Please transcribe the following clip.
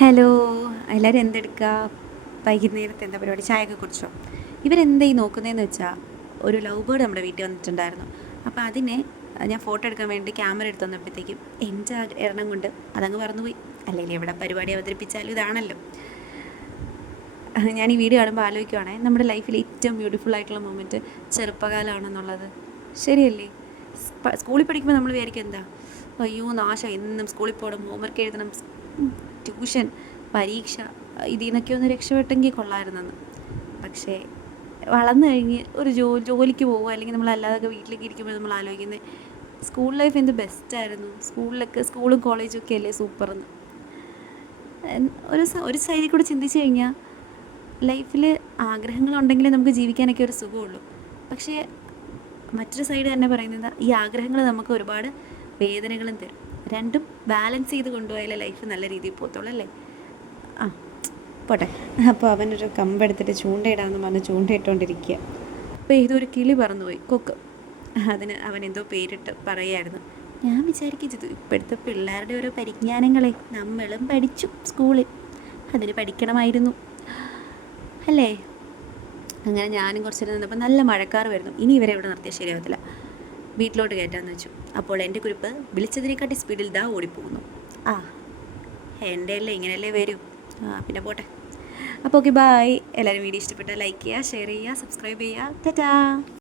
Hello, എല്ലാവരും എന്തെടുക്കുക? വൈകുന്നേരത്തെ എന്താ പരിപാടി? ചായയൊക്കെ കുടിച്ചോ? ഇവരെന്തായി നോക്കുന്നതെന്ന് വെച്ചാൽ ഒരു ലവ് ബേർഡ് നമ്മുടെ വീട്ടിൽ വന്നിട്ടുണ്ടായിരുന്നു. അപ്പോൾ അതിനെ ഞാൻ ഫോട്ടോ എടുക്കാൻ വേണ്ടി ക്യാമറ എടുത്ത് വന്നപ്പോഴത്തേക്കും എൻ്റെ എണ്ണം കൊണ്ട് അതങ്ങ് പറന്നുപോയി. അല്ലെങ്കിൽ എവിടെ പരിപാടി അവതരിപ്പിച്ചാലും ഇതാണല്ലോ. ഞാൻ ഈ വീഡിയോ കാണുമ്പോൾ ആലോചിക്കുവാണേ, നമ്മുടെ ലൈഫിൽ ഏറ്റവും ബ്യൂട്ടിഫുൾ ആയിട്ടുള്ള മൊമെൻറ്റ് ചെറുപ്പകാലമാണെന്നുള്ളത്. ശരിയല്ലേ? സ്കൂളിൽ പഠിക്കുമ്പോൾ നമ്മൾ വിചാരിക്കും എന്താ, അയ്യോ നാശം, എന്നും സ്കൂളിൽ പോകണം, ഹോംവർക്ക് എഴുതണം, ട്യൂഷൻ, പരീക്ഷ, ഇതിൽ നിന്നൊക്കെ ഒന്ന് രക്ഷപ്പെട്ടെങ്കിൽ കൊള്ളാമായിരുന്നെന്ന്. പക്ഷേ വളർന്നു കഴിഞ്ഞ് ഒരു ജോലിക്ക് പോവുക, അല്ലെങ്കിൽ നമ്മളല്ലാതെ വീട്ടിലേക്ക് ഇരിക്കുമ്പോൾ നമ്മൾ ആലോചിക്കുന്നത് സ്കൂൾ ലൈഫ് എന്ത് ബെസ്റ്റായിരുന്നു, സ്കൂളും കോളേജും ഒക്കെ അല്ലേ സൂപ്പറെന്ന്. ഒരു സൈഡിൽ കൂടെ ചിന്തിച്ച് കഴിഞ്ഞാൽ ലൈഫിൽ ആഗ്രഹങ്ങളുണ്ടെങ്കിലേ നമുക്ക് ജീവിക്കാനൊക്കെ ഒരു സുഖമുള്ളൂ. പക്ഷേ മറ്റൊരു സൈഡ് തന്നെ പറയുന്നത് ഈ ആഗ്രഹങ്ങൾ നമുക്ക് ഒരുപാട് വേദനകളും തരും. രണ്ടും ബാലൻസ് ചെയ്ത് കൊണ്ടുപോയാലേ ലൈഫ് നല്ല രീതിയിൽ പോകത്തുള്ളൂ, അല്ലേ? ആ, പോട്ടെ. അപ്പോൾ അവനൊരു കമ്പെടുത്തിട്ട് ചൂണ്ടയിടാമെന്ന് പറഞ്ഞ് ചൂണ്ടയിട്ടുകൊണ്ടിരിക്കുക. അപ്പോൾ ഇതൊരു കിളി പറന്നുപോയി, കൊക്ക്. അതിന് അവൻ എന്തോ പേരിട്ട് പറയുമായിരുന്നു. ഞാൻ വിചാരിക്കുന്നത് ഇപ്പോഴത്തെ പിള്ളേരുടെ ഓരോ പരിജ്ഞാനങ്ങളെ നമ്മളും പഠിച്ചു സ്കൂളിൽ, അതിന് പഠിക്കണമായിരുന്നു, അല്ലേ? അങ്ങനെ ഞാനും കുറച്ച് നേരം നിന്നപ്പോൾ നല്ല മഴക്കാർ വരുന്നു. ഇനി ഇവരെ ഇവിടെ നിർത്തിയാൽ ശരിയാവത്തില്ല, വീട്ടിലോട്ട് കയറ്റാമെന്ന് വെച്ചു. അപ്പോൾ എൻ്റെ കുറിപ്പ് വിളിച്ചതിനെക്കാട്ടി സ്പീഡിൽ ദാ ഓടിപ്പോകുന്നു. ആ, എൻ്റെ അല്ലേ, ഇങ്ങനെയല്ലേ വരൂ. പിന്നെ പോട്ടെ. അപ്പോൾ ഓക്കെ, ബായ്. എല്ലാവരും വീഡിയോ ഇഷ്ടപ്പെട്ടാൽ ലൈക്ക് ചെയ്യുക, ഷെയർ ചെയ്യുക, സബ്സ്ക്രൈബ് ചെയ്യുക. ടാറ്റാ.